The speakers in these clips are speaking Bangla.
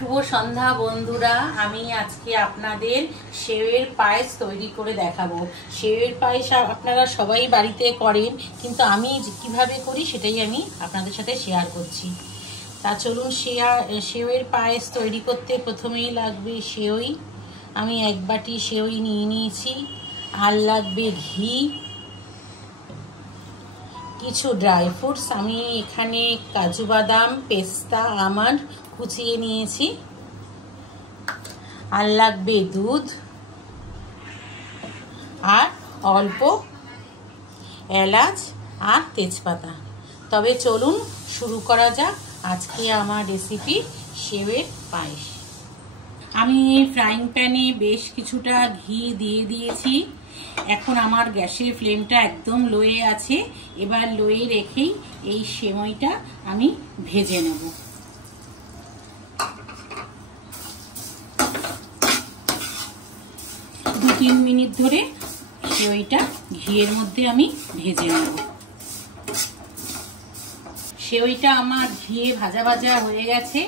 শুভ সন্ধ্যা বন্ধুরা, আমি আজকে আপনাদের সেওয়ের পায়েস তৈরি করে দেখাবো। সেওয়ের পায়েস আপনারা সবাই বাড়িতে করেন, কিন্তু আমি কিভাবে করি সেটাই আমি আপনাদের সাথে শেয়ার করছি। তা চলুন, সেওয়ের পায়েস তৈরি করতে প্রথমেই লাগবে সেওই। আমি 1 বাটি সেওই নিয়ে নিয়েছি। আর লাগবে ঘি, কিছু ড্রাই ফ্রুটস। আমি এখানে কাজু বাদাম, পেস্তা, আমন্ড কুচিয়ে নিয়েছি। আর লাগবে দুধ আর অল্প এলাচ আর তেজপাতা। তবে চলুন শুরু করা যাক আজকে আমার রেসিপি সেওয়ের পায়েস। আমি ফ্রাইং প্যানে বেশ কিছুটা ঘি দিয়ে দিয়েছি। এখন আমার গ্যাসের ফ্লেমটা একদম লোয়ে আছে। এবার লোয়ে রেখেই এই সেমাইটা আমি ভেজে নেব। দু 3 মিনিট ধরে সেমাইটা ঘিয়ের মধ্যে আমি ভেজে নেব। সেমাইটা আমার ঘিয়ে ভাজা ভাজা হয়ে গেছে।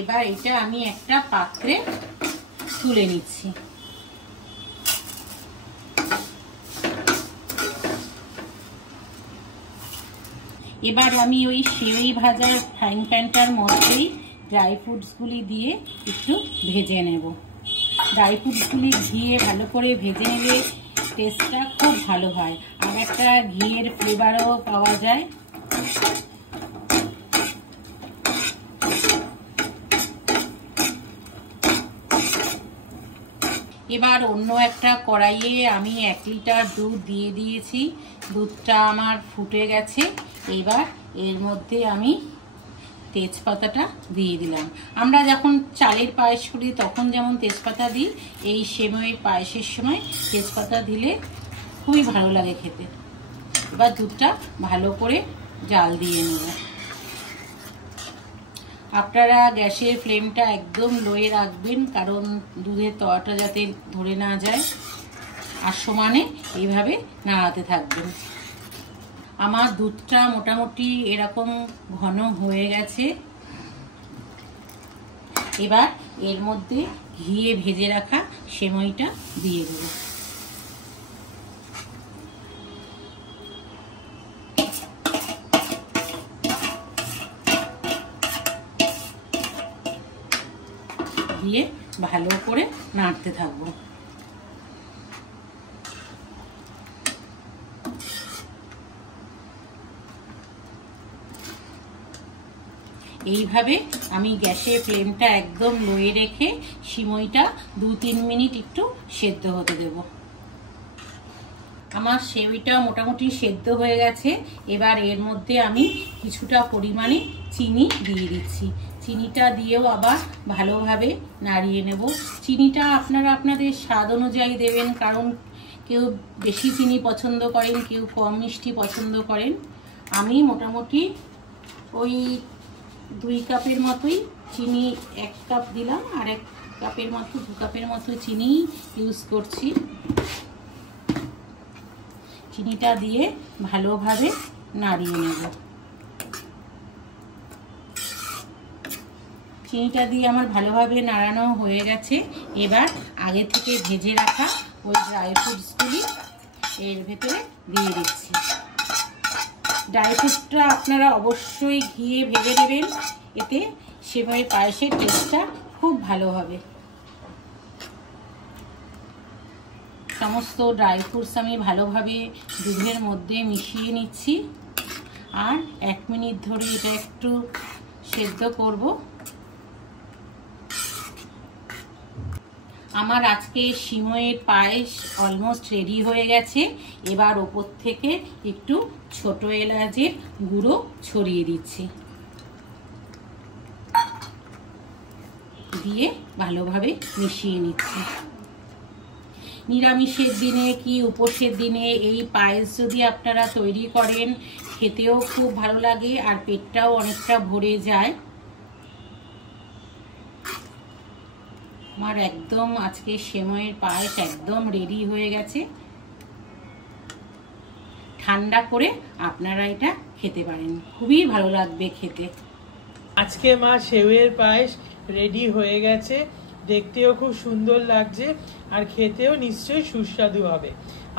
এবার এটা আমি একটা পাত্রে তুলে নিচ্ছি। এবার আমি ওই সেওই ভাজার ফ্রাইং প্যানটার মধ্যেই ড্রাই ফ্রুটসগুলি দিয়ে একটু ভেজে নেব। ড্রাই ফ্রুটসগুলি ঘিয়ে ভালো করে ভেজে নিলে টেস্টটা খুব ভালো হয়, আর একটা ঘিয়ের ফ্লেভারও পাওয়া যায়। এবার অন্য একটা কড়াইয়ে আমি 1 লিটার দুধ দিয়ে দিয়েছি। দুধটা আমার ফুটে গেছে। এবার এর মধ্যে আমি তেজপাতাটা দিয়ে দিলাম। আমরা যখন চালের পায়েস করি তখন যেমন তেজপাতা দিই, এই সেমাই পায়েসের সময় তেজপাতা দিলে খুবই ভালো লাগে খেতে। এবার দুধটা ভালো করে জাল দিয়ে নেব। আপনারা গ্যাসের ফ্লেমটা একদম লোয়ে রাখবেন, কারণ দুধের তলাটা যাতে ধরে না যায়। আর সমানে এইভাবে নাড়াতে থাকবেন। আমার দুধটা মোটামুটি এরকম ঘন হয়ে গেছে। এবার এর মধ্যে ঘিয়ে ভেজে রাখা সেমাইটা দিয়ে দেব। দিয়ে ভালো করে নাড়তে থাকবো। এইভাবে আমি গ্যাসের ফ্লেমটা একদম লোয়ে রেখে সিমইটা 2-3 মিনিট একটু সেদ্ধ হতে দেব। আমার সেওইটা মোটামুটি সেদ্ধ হয়ে গেছে। এবার এর মধ্যে আমি কিছুটা পরিমাণে চিনি দিয়ে দিচ্ছি। চিনিটা দিয়েও আবার ভালোভাবে নাড়িয়ে নেব। চিনিটা আপনারা আপনাদের স্বাদ অনুযায়ী দেবেন, কারণ কেউ বেশি চিনি পছন্দ করেন, কেউ কম মিষ্টি পছন্দ করেন। আমি মোটামুটি ওই 2 কাপের মতোই চিনি, 1 কাপ দিলাম, আর 1 কাপের মতো 2 কাপের মতো চিনি ইউজ করছি। চিনিটা দিয়ে ভালোভাবে নাড়িয়ে নেব। চিনিটা দিয়ে আমার ভালোভাবে নাড়ানো হয়ে গেছে। এবার আগে থেকে ভেজে রাখা ওই ড্রাই ফ্রুটসগুলি এর ভেতরে দিয়ে দিচ্ছি। ড্রাই ফ্রুটটা আপনারা অবশ্যই ঘিয়ে ভেজে দেবেন, এতে সেমাই পায়েসের টেস্টটা খুব ভালো হবে। সমস্ত ড্রাই ফ্রুটস আমি ভালোভাবে দুধের মধ্যে মিশিয়ে নিচ্ছি। আর 1 মিনিট ধরে এটা একটু সেদ্ধ করব। আমার আজকে সিমইয়ের পায়েস অলমোস্ট রেডি হয়ে গেছে। এবার ওপর থেকে একটু ছোট এলাচের গুঁড়ো ছড়িয়ে দিচ্ছি, দিয়ে ভালোভাবে মিশিয়ে নিচ্ছি। নিরামিষের দিনে কি উপোসের দিনে এই পায়েস যদি আপনারা তৈরি করেন, খেতেও খুব ভালো লাগে আর পেটটাও অনেকটা ভরে যায়। আমার একদম আজকে সেমাইয়ের পায়েস একদম রেডি হয়ে গেছে। ঠান্ডা করে আপনারা এটা খেতে পারেন, খুবই ভালো লাগবে খেতে। আজকে মা সেউয়ের পায়েস রেডি হয়ে গেছে, দেখতেও খুব সুন্দর লাগছে আর খেতেও নিশ্চয়ই সুস্বাদু হবে।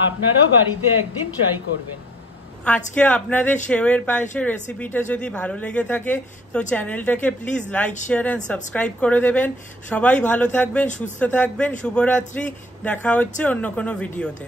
আপনারাও বাড়িতে একদিন ট্রাই করবেন। আজকে আপনাদের সেউয়ের পায়েসের রেসিপিটা যদি ভালো লেগে থাকে তো চ্যানেলটাকে please like, share and subscribe করে দেবেন। সবাই ভালো থাকবেন, সুস্থ থাকবেন। শুভরাত্রি। দেখা হচ্ছে অন্য কোনো ভিডিওতে।